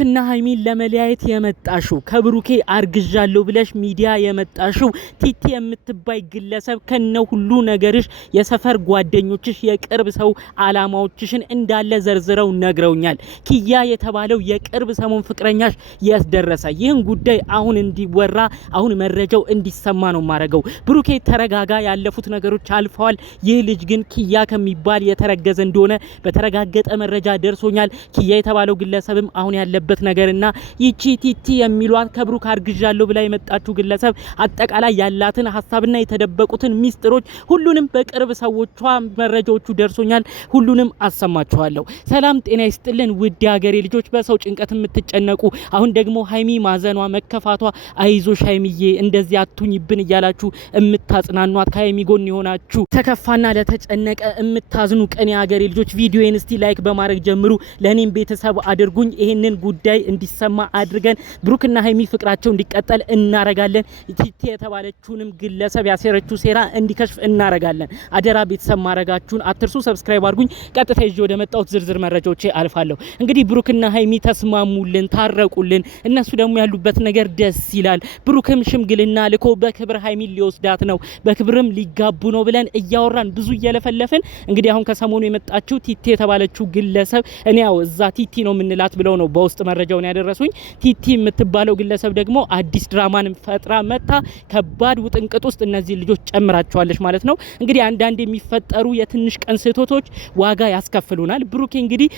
ብሩክና ሃይሚን ለመለያየት የመጣሽው ከብሩኬ አርግዣለሁ ብለሽ ሚዲያ የመጣሽው ቲቲ የምትባይ ግለሰብ ከነው ሁሉ ነገርሽ የሰፈር ጓደኞችሽ የቅርብ ሰው አላማዎችሽን እንዳለ ዘርዝረው ነግረውኛል። ኪያ የተባለው የቅርብ ሰሞን ፍቅረኛሽ ያስደረሰ ይህን ጉዳይ አሁን እንዲወራ አሁን መረጃው እንዲሰማ ነው ማረገው። ብሩኬ ተረጋጋ፣ ያለፉት ነገሮች አልፈዋል። ይህ ልጅ ግን ኪያ ከሚባል የተረገዘ እንደሆነ በተረጋገጠ መረጃ ደርሶኛል። ኪያ የተባለው ግለሰብም አሁን ያለበት ነገርና ይቺ ቲቲ የሚሏት ከብሩክ አርግዣለሁ ብላ የመጣችው ግለሰብ አጠቃላይ ያላትን ሐሳብና የተደበቁትን ሚስጥሮች ሁሉንም በቅርብ ሰዎቿ መረጃዎቹ ደርሶኛል። ሁሉንም አሰማችኋለሁ። ሰላም ጤና ይስጥልን ውድ ሀገሬ ልጆች፣ በሰው ጭንቀት የምትጨነቁ አሁን ደግሞ ሃይሚ ማዘኗ መከፋቷ አይዞሽ ሃይሚዬ እንደዚህ አትሁኝብን እያላችሁ የምታጽናኗት ከሃይሚ ጎን የሆናችሁ ተከፋና ለተጨነቀ የምታዝኑ ቀን ሀገሬ ልጆች ቪዲዮን እስቲ ላይክ በማድረግ ጀምሩ። ለኔም ቤተሰብ አድርጉኝ። ይሄንን ጉዳይ እንዲሰማ አድርገን ብሩክና ሃይሚ ፍቅራቸው እንዲቀጠል እናረጋለን። ቲቲ የተባለችውንም ግለሰብ ያሰረችው ሴራ እንዲከሽፍ እናረጋለን። አደራ ቤተሰብ ማድረጋችሁን አትርሱ። ሰብስክራይብ አድርጉኝ። ቀጥታ ይዤ ወደ መጣሁት ዝርዝር መረጃዎች አልፋለሁ። እንግዲህ ብሩክና ሃይሚ ተስማሙልን፣ ታረቁልን። እነሱ ደግሞ ያሉበት ነገር ደስ ይላል። ብሩክም ሽምግልና ልኮ በክብር ሃይሚን ሊወስዳት ነው፣ በክብርም ሊጋቡ ነው ብለን እያወራን ብዙ እየለፈለፍን እንግዲህ አሁን ከሰሞኑ የመጣችው ቲቲ የተባለችው ግለሰብ እኔ ያው እዛ ቲቲ ነው የምንላት ብለው ነው በውስጥ መረጃውን ያደረሱኝ። ቲቲ የምትባለው ግለሰብ ደግሞ አዲስ ድራማን ፈጥራ መታ ከባድ ውጥንቅጥ ውስጥ እነዚህ ልጆች ጨምራቸዋለች ማለት ነው። እንግዲህ አንዳንድ የሚፈጠሩ የትንሽ ቀን ስህተቶች ዋጋ ያስከፍሉናል። ብሩክ እንግዲህ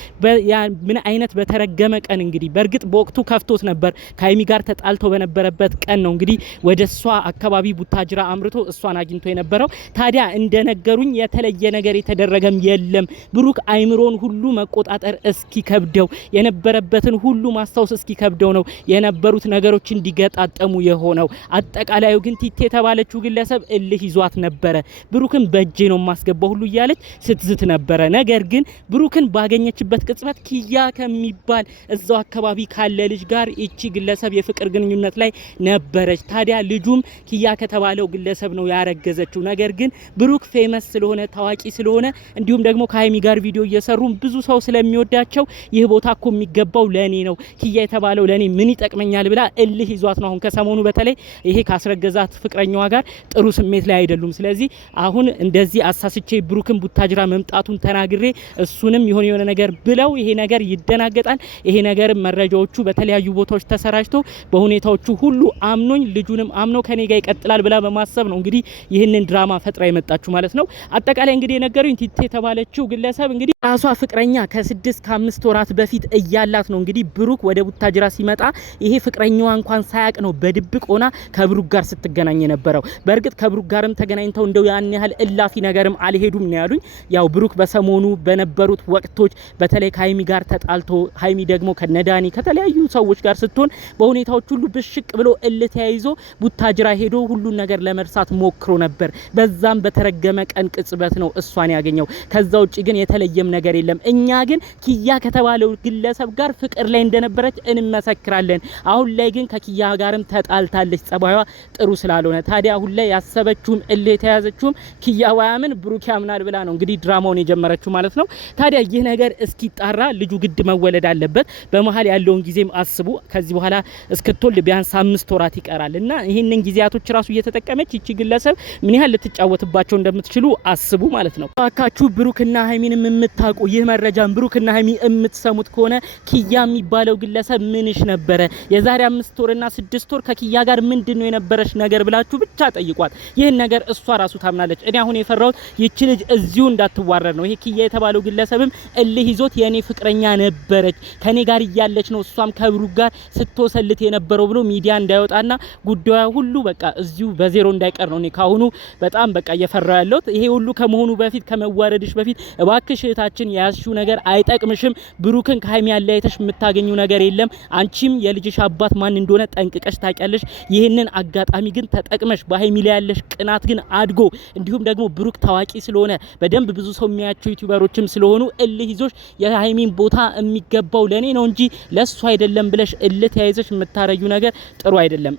ምን አይነት በተረገመ ቀን እንግዲህ በእርግጥ በወቅቱ ከፍቶት ነበር። ከሃይሚ ጋር ተጣልቶ በነበረበት ቀን ነው እንግዲህ ወደ እሷ አካባቢ ቡታጅራ አምርቶ እሷን አግኝቶ የነበረው። ታዲያ እንደነገሩኝ የተለየ ነገር የተደረገም የለም። ብሩክ አይምሮን ሁሉ መቆጣጠር እስኪ ከብደው የነበረበትን ሁሉ ማስታወስ እስኪ ከብደው ነው የነበሩት ነገሮች እንዲገጣጠሙ የሆነው። አጠቃላዩ ግን ቲቲ የተባለችው ግለሰብ እልህ ይዟት ነበረ። ብሩክን በእጄ ነው ማስገባው ሁሉ እያለች ስትዝት ነበረ። ነገር ግን ብሩክን ባገኘችበት ቅጽበት ኪያ ከሚባል እዛው አካባቢ ካለ ልጅ ጋር እቺ ግለሰብ የፍቅር ግንኙነት ላይ ነበረች። ታዲያ ልጁም ኪያ ከተባለው ግለሰብ ነው ያረገዘችው። ነገር ግን ብሩክ ፌመስ ስለሆነ ታዋቂ ስለሆነ እንዲሁም ደግሞ ከሃይሚ ጋር ቪዲዮ እየሰሩ ብዙ ሰው ስለሚወዳቸው ይህ ቦታ እኮ የሚገባው ለኔ ነው፣ ኪያ የተባለው ለኔ ምን ይጠቅመኛል ብላ እልህ ይዟት ነው አሁን ከሰሞኑ በተለይ ይሄ ካስረገዛት ፍቅረኛዋ ጋር ጥሩ ስሜት ላይ አይደሉም። ስለዚህ አሁን እንደዚህ አሳስቼ ብሩክን ቡታጅራ መምጣቱን ተናግሬ እሱንም የሆነ ነገር ብለው ይሄ ነገር ይደናገጣል። ይሄ ነገር መረጃዎቹ በተለያዩ ቦታዎች ተሰራጭቶ በሁኔታዎቹ ሁሉ አምኖኝ ልጁንም አምኖ ከኔ ጋር ይቀጥላል ብላ በማሰብ ነው እንግዲህ ይህንን ድራማ ፈጥራ የመጣችሁ ማለት ነው። አጠቃላይ እንግዲህ የነገሩኝ ቲቲ የተባለችው ግለሰብ እንግዲህ ራሷ ፍቅረኛ ከ6 ከ5 ወራት በፊት እያላት ነው እንግዲህ ብሩክ ወደ ቡታጅራ ሲመጣ ይሄ ፍቅረኛዋ እንኳን ሳያቅ ነው በድብቅ ሆና ከብሩክ ጋር ስትገናኝ የነበረው። በእርግጥ ከብሩክ ጋርም ተገናኝተው እንደው ያን ያህል እላፊ ነገርም አልሄዱም ነው ያሉኝ። ያው ብሩክ በሰሞኑ በነበሩት ወቅቶች በተለይ ከሃይሚ ጋር ተጣልቶ ሃይሚ ደግሞ ከነዳኒ ከተለያዩ ሰዎች ጋር ስትሆን በሁኔታዎች ሁሉ ብሽቅ ብሎ ተያይዞ ቡታጅራ ሄዶ ሁሉን ነገር ለመርሳት ሞክሮ ነበር። በዛም በተረገመ ቀን ቅጽበት ነው እሷን ያገኘው። ከዛ ውጪ ግን የተለየም ነገር የለም። እኛ ግን ኪያ ከተባለው ግለሰብ ጋር ፍቅር ላይ እንደነበረች እንመሰክራለን። አሁን ላይ ግን ከኪያ ጋርም ተጣልታለች፣ ጸባይዋ ጥሩ ስላልሆነ። ታዲያ አሁን ላይ ያሰበችውም የተያዘችውም ኪያ ዋያምን ብሩክ ያምናል ብላ ነው እንግዲህ ድራማውን የጀመረችው ማለት ነው። ታዲያ ይህ ነገር እስኪጣራ ልጁ ግድ መወለድ አለበት። በመሃል ያለውን ጊዜም አስቡ። ከዚህ በኋላ እስክትወልድ ቢያንስ 5 ወራት ይቀራል እና ይሄንን ጊዜያቶች ራሱ እየተጠቀመች ይቺ ግለሰብ ምን ያህል ልትጫወትባቸው እንደምትችሉ አስቡ ማለት ነው። ታካችሁ ብሩክና ሃይሚን የምታውቁ ይህ መረጃም ብሩክና ሃይሚ የምትሰሙት ከሆነ ኪያ የሚባለው ግለሰብ ምንሽ ነበረ? የዛሬ 5 ወርና 6 ወር ከኪያ ጋር ምንድነው የነበረሽ ነገር ብላችሁ ብቻ ጠይቋት። ይህን ነገር እሷ ራሱ ታምናለች። እኔ አሁን የፈራሁት ይቺ ልጅ እዚሁ እንዳትዋረድ ነው። ይሄ ኪያ የተባለው ግለሰብም እልህ ይዞት የኔ ፍቅረኛ ነበረች ከኔ ጋር እያለች ነው እሷም ከብሩክ ጋር ስትወሰልት የነበረው ብሎ ሚዲያ እንዳይወጣና ጉዳዩ ሁሉ በቃ እዚሁ በዜሮ እንዳይቀር ነው እኔ ካሁኑ በጣም በቃ እየፈራው ያለሁት። ይሄ ሁሉ ከመሆኑ በፊት ከመዋረድሽ በፊት እባክሽ እህታችን ያዝሽው ነገር አይጠቅምሽም። ብሩክን ከሃይሚ ያለያይተሽ የምታገኙ ነገር የለም። አንቺም የልጅሽ አባት ማን እንደሆነ ጠንቅቀሽ ታውቂያለሽ። ይሄንን አጋጣሚ ግን ተጠቅመሽ በሃይሚ ላይ ያለሽ ቅናት ግን አድጎ እንዲሁም ደግሞ ብሩክ ታዋቂ ስለሆነ በደንብ ብዙ ሰው የሚያያቸው ዩቲዩበሮችም ስለሆኑ እልህ ይዞሽ የሃይሚን ቦታ የሚገባው ለኔ ነው እንጂ ለሱ አይደለም ብለሽ እልህ ተያይዘሽ የምታረዩ ነገር ጥሩ አይደለም።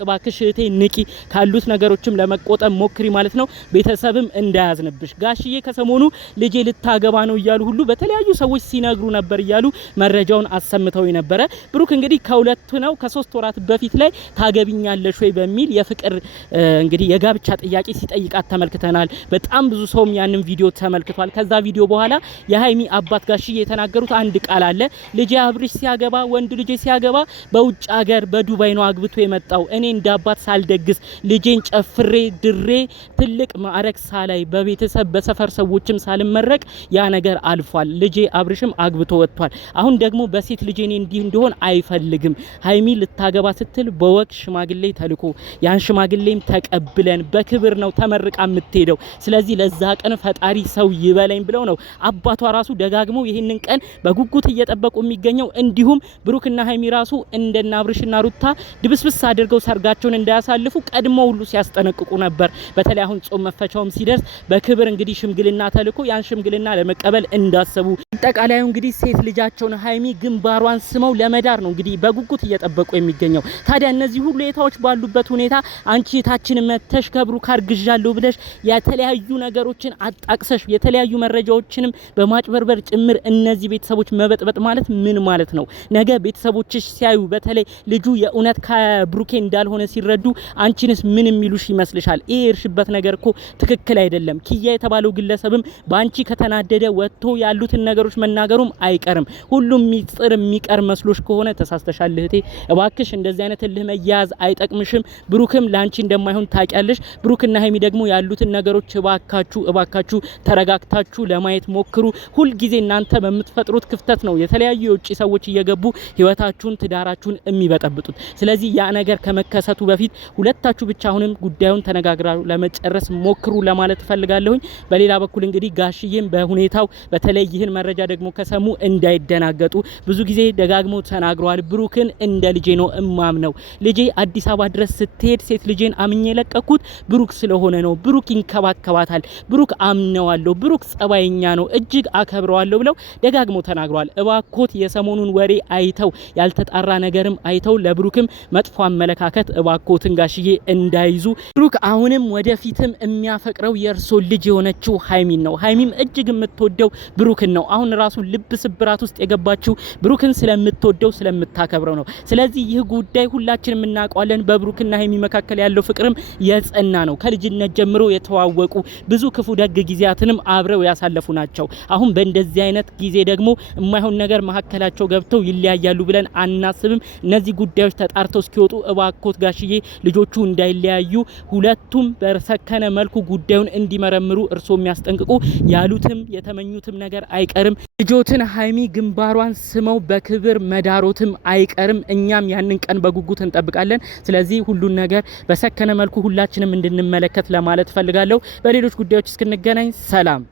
እባክሽ እህቴ ንቂ፣ ካሉት ነገሮችም ለመቆጠብ ሞክሪ ማለት ነው። ቤተሰብም እንዳያዝንብሽ። ጋሽዬ ከሰሞኑ ልጄ ልታገባ ነው እያሉ ሁሉ በተለያዩ ሰዎች ሲነግሩ ነበር እያሉ መረጃውን አሰምተው የነበረ። ብሩክ እንግዲህ ከሁለት ነው ከ3 ወራት በፊት ላይ ታገቢኛለሽ ወይ በሚል የፍቅር እንግዲህ የጋብቻ ጥያቄ ሲጠይቃት ተመልክተናል። በጣም ብዙ ሰውም ያንን ቪዲዮ ተመልክቷል። ከዛ ቪዲዮ በኋላ የሃይሚ አባት ጋሽዬ የተናገሩት አንድ ቃል አለ። ልጄ አብርሽ ሲያገባ ወንድ ልጄ ሲያገባ በውጭ ሀገር በዱባይ ነው አግብቶ የመጣው። እኔ እንደ አባት ሳልደግስ ልጄን ጨፍሬ ድሬ ትልቅ ማዕረግ ሳላይ በቤተሰብ በሰፈር ሰዎችም ሳልመረቅ ያ ነገር አልፏል። ልጄ አብርሽም አግብቶ ወጥቷል። አሁን ደግሞ በሴት ልጄ እኔ እንዲህ እንዲሆን አይፈልግም። ሃይሚ ልታገባ ስትል በወቅ ሽማግሌ ተልኮ ያን ሽማግሌም ተቀብለን በክብር ነው ተመርቃ የምትሄደው። ስለዚህ ለዛ ቀን ፈጣሪ ሰው ይበለኝ ብለው ነው አባቷ ራሱ ደጋግመው ይህንን ቀን በጉጉት እየጠበቁ የሚገኘው። እንዲሁም ብሩክና ሃይሚ ራሱ እንደና አብርሽና ሩታ ድብስብስ አድርገው ሰርጋቸውን እንዳያሳልፉ ቀድሞ ሁሉ ሲያስጠነቅቁ ነበር። በተለይ አሁን ጾም መፈቻውም ሲደርስ በክብር እንግዲህ ሽምግልና ተልኮ ያን ሽምግልና ለመቀበል እንዳሰቡ አጠቃላዩ እንግዲህ ሴት ልጃቸውን ሃይሚ ግንባሯን ስመው ለመዳር ነው እንግዲህ በጉጉት እየጠበቁ የሚገኘው። ታዲያ እነዚህ ሁሉ ሁኔታዎች ባሉበት ሁኔታ አንቺ ታችን መተሽ ከብሩክ አርግዣለሁ ብለሽ የተለያዩ ነገሮችን አጣቅሰሽ የተለያዩ መረጃዎችንም በማጭበርበር ጭምር እነዚህ ቤተሰቦች መበጥበጥ ማለት ምን ማለት ነው? ነገ ቤተሰቦችሽ ሲያዩ በተለይ ልጁ የእውነት ከብሩኬ እንዳልሆነ ሲረዱ አንቺንስ ምን የሚሉሽ ይመስልሻል? ይሄ እርሽበት ነገር እኮ ትክክል አይደለም። ኪያ የተባለው ግለሰብም ባንቺ ከተናደደ ወጥቶ ያሉትን ነገሮች መናገሩም አይቀርም። ሁሉም ሚስጥር የሚቀር መስሎሽ ከሆነ ተሳስተሻል እህቴ። እባክሽ እንደዚህ አይነት እልህ መያዝ አይጠቅምሽም። ብሩክም ላንቺ እንደማይሆን ታውቂያለሽ። ብሩክና ሃይሚ ደግሞ ያሉትን ነገሮች እባካችሁ ተረጋግታችሁ ለማየት ሞክሩ። ሁል ጊዜ እናንተ በምትፈጥሩት ክፍተት ነው የተለያዩ የውጭ ሰዎች እየገቡ ህይወታችሁን ትዳራችሁን የሚበጠብጡት። ስለዚህ ያ ነገር ከመከሰቱ በፊት ሁለታችሁ ብቻ አሁንም ጉዳዩን ተነጋግራችሁ ለመጨረስ ሞክሩ ለማለት ፈልጋለሁኝ። በሌላ በኩል እንግዲህ ጋሽዬም በሁኔታው በተለይ ይህን መረጃ ደግሞ ከሰሙ እንዳይደናገጡ ብዙ ጊዜ ደጋግመው ተናግረዋል። ብሩክን እንደ ልጄ ነው እማምነው። ልጄ አዲስ አበባ ድረስ ስትሄድ ሴት ልጄን አምኜ ለቀኩት ብሩክ ስለሆነ ነው። ብሩክ ይንከባከባታል። ብሩክ አምነዋለሁ። ብሩክ ጸባይኛ ነው። እጅግ አከብረዋለሁ ብለው ደጋግመው ተናግረዋል። እባኮት የሰሞኑን ወሬ አይተው ያልተጣራ ነገርም አይተው ለብሩክም መጥፎ አመለካከት እባኮትን ጋሽዬ እንዳይዙ። ብሩክ አሁንም ወደፊትም የሚያፈቅረው የእርሶ ልጅ የሆነችው ሃይሚን ነው። ሃይሚም እጅግ የምትወደው ብሩክን ነው። አሁን ራሱ ልብ ስብራት ውስጥ የገባችው ብሩክን ስለምትወደው ስለምታከብረው ነው። ስለዚህ ይህ ጉዳይ ሁላችንም እናውቀዋለን። በብሩክና ሃይሚ መካከል ያለው ፍቅርም የጸና ነው። ከልጅነት ጀምሮ የተዋወቁ ብዙ ክፉ ደግ ጊዜያትንም አብረው ያሳለፉ ናቸው። አሁን በእንደዚህ አይነት ጊዜ ደግሞ የማይሆን ነገር መካከላቸው ገብተው ይለያያሉ ብለን አናስብም። እነዚህ ጉዳዮች ተጣርተው እስኪወጡ እባኮት ጋሽዬ ልጆቹ እንዳይለያዩ ሁለቱም በሰከነ መልኩ ጉዳዩን እንዲመረምሩ እርሶ የሚያስጠንቅቁ ያሉትም የተመኙትም ነገር አይቀርም። ልጆትን ሃይሚ ግንባሯን ስመው በክብር መዳሮትም አይቀርም። እኛም ያንን ቀን በጉጉት እንጠብቃለን። ስለዚህ ሁሉን ነገር በሰከነ መልኩ ሁላችንም እንድንመለከት ለማለት ፈልጋለሁ። በሌሎች ጉዳዮች እስክንገናኝ ሰላም።